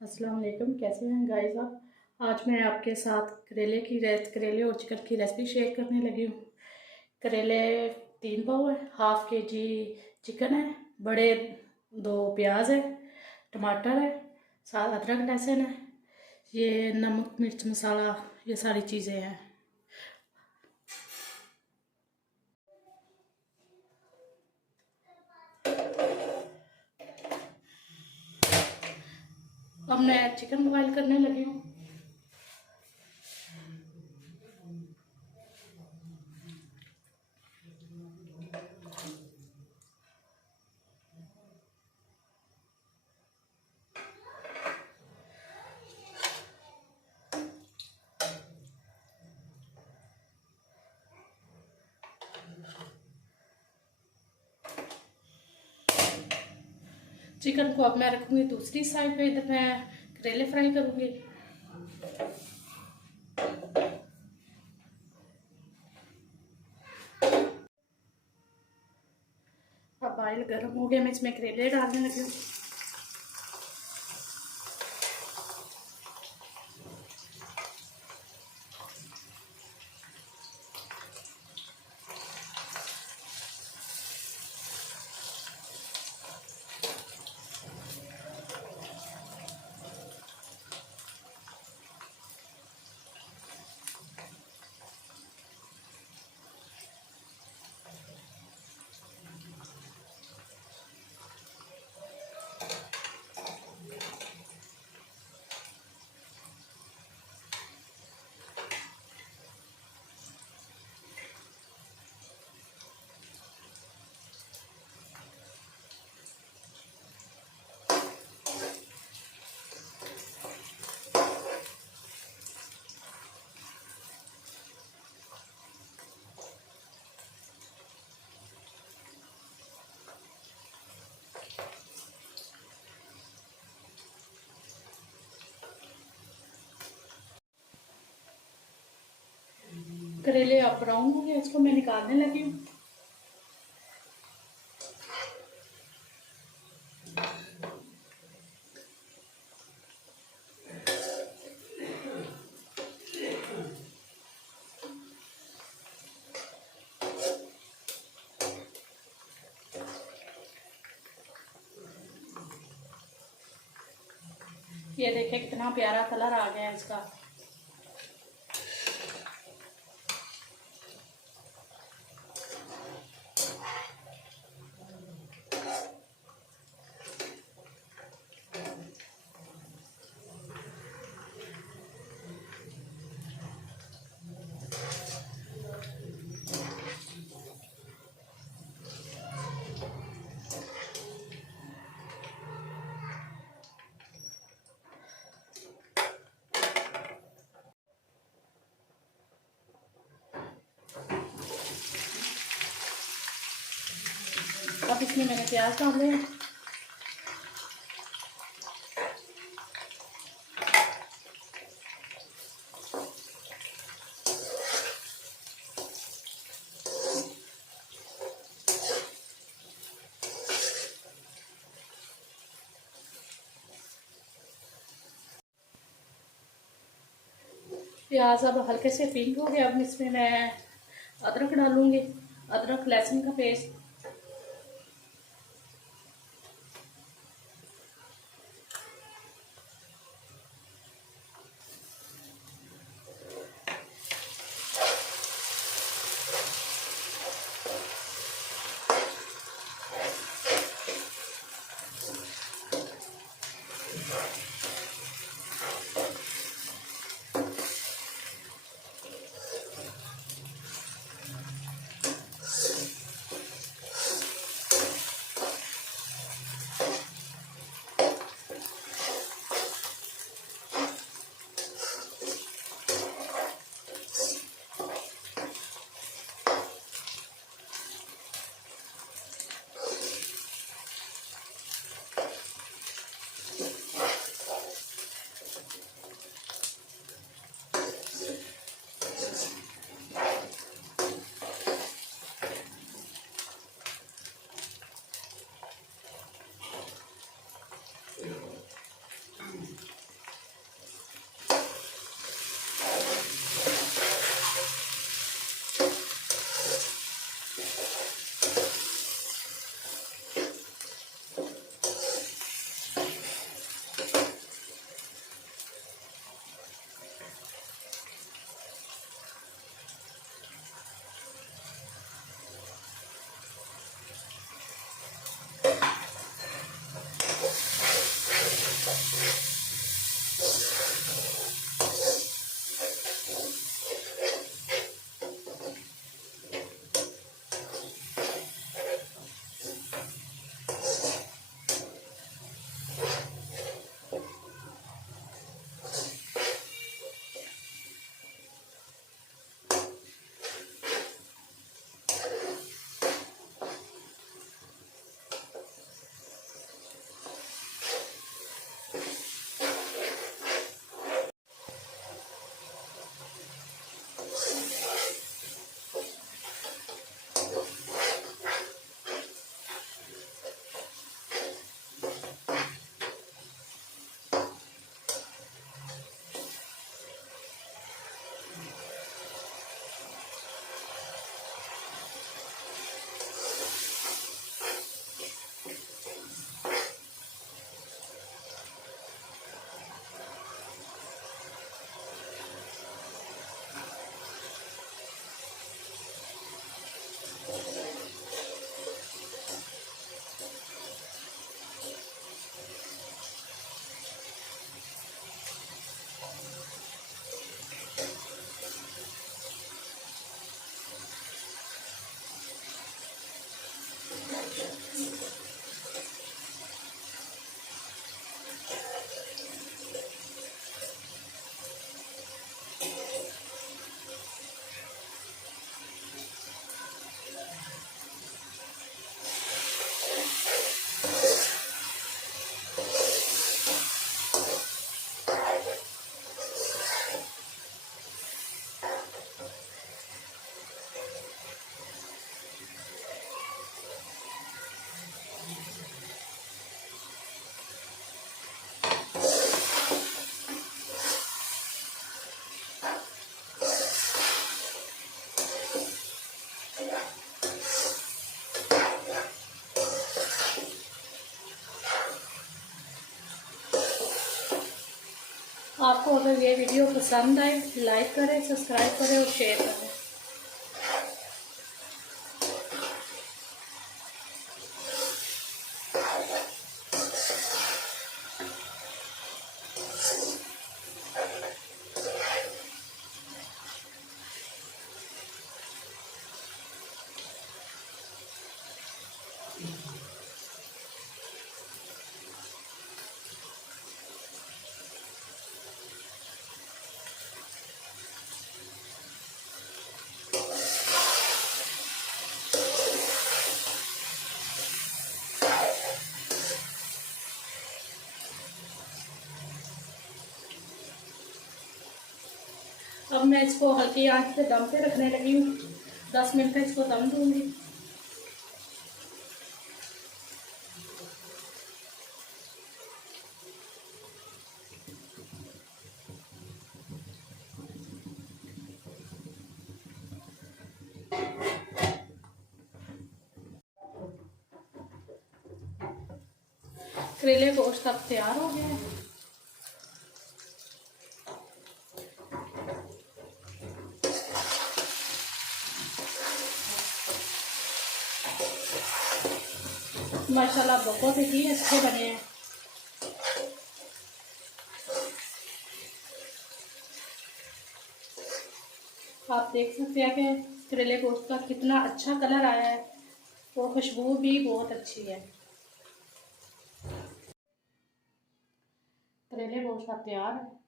अस्सलाम वालेकुम। कैसे हैं गाइस आप। आज मैं आपके साथ करेले और चिकन की रेसिपी शेयर करने लगी हूँ। करेले 3 पाव है, हाफ के जी चिकन है, बड़े 2 प्याज है, टमाटर है, साथ अदरक लहसुन है, ये नमक मिर्च मसाला, ये सारी चीज़ें हैं। अब मैं चिकन बॉयल करने लगी हूँ। चिकन को अब मैं रखूँगी दूसरी साइड पे, इधर मैं करेले फ्राई करूँगी। अब ऑयल गर्म हो गया, मैं इसमें करेले डालने लगी हूँ। करेले अब ब्राउन हो गए, इसको मैं निकालने लगी हूँ। ये देखें कितना प्यारा कलर आ गया है इसका। अब इसमें मैंने प्याज डाले हैं। प्याज अब हल्के से पिंक हो गया। अब इसमें मैं अदरक डालूंगी, अदरक लहसुन का पेस्ट। आपको अगर ये वीडियो पसंद आए लाइक करें, सब्सक्राइब करें और शेयर करें। अब मैं इसको हल्की आंच पे दम पे रखने लगी हूँ। 10 मिनट का इसको दम दूंगी। करेले गोश्त अब तैयार हो गया है। माशाल्लाह बहुत ही अच्छे बने हैं। आप देख सकते हैं कि करेले गोश्त का कितना अच्छा कलर आया है और खुशबू भी बहुत अच्छी है। करेले गोश्त अब तैयार है।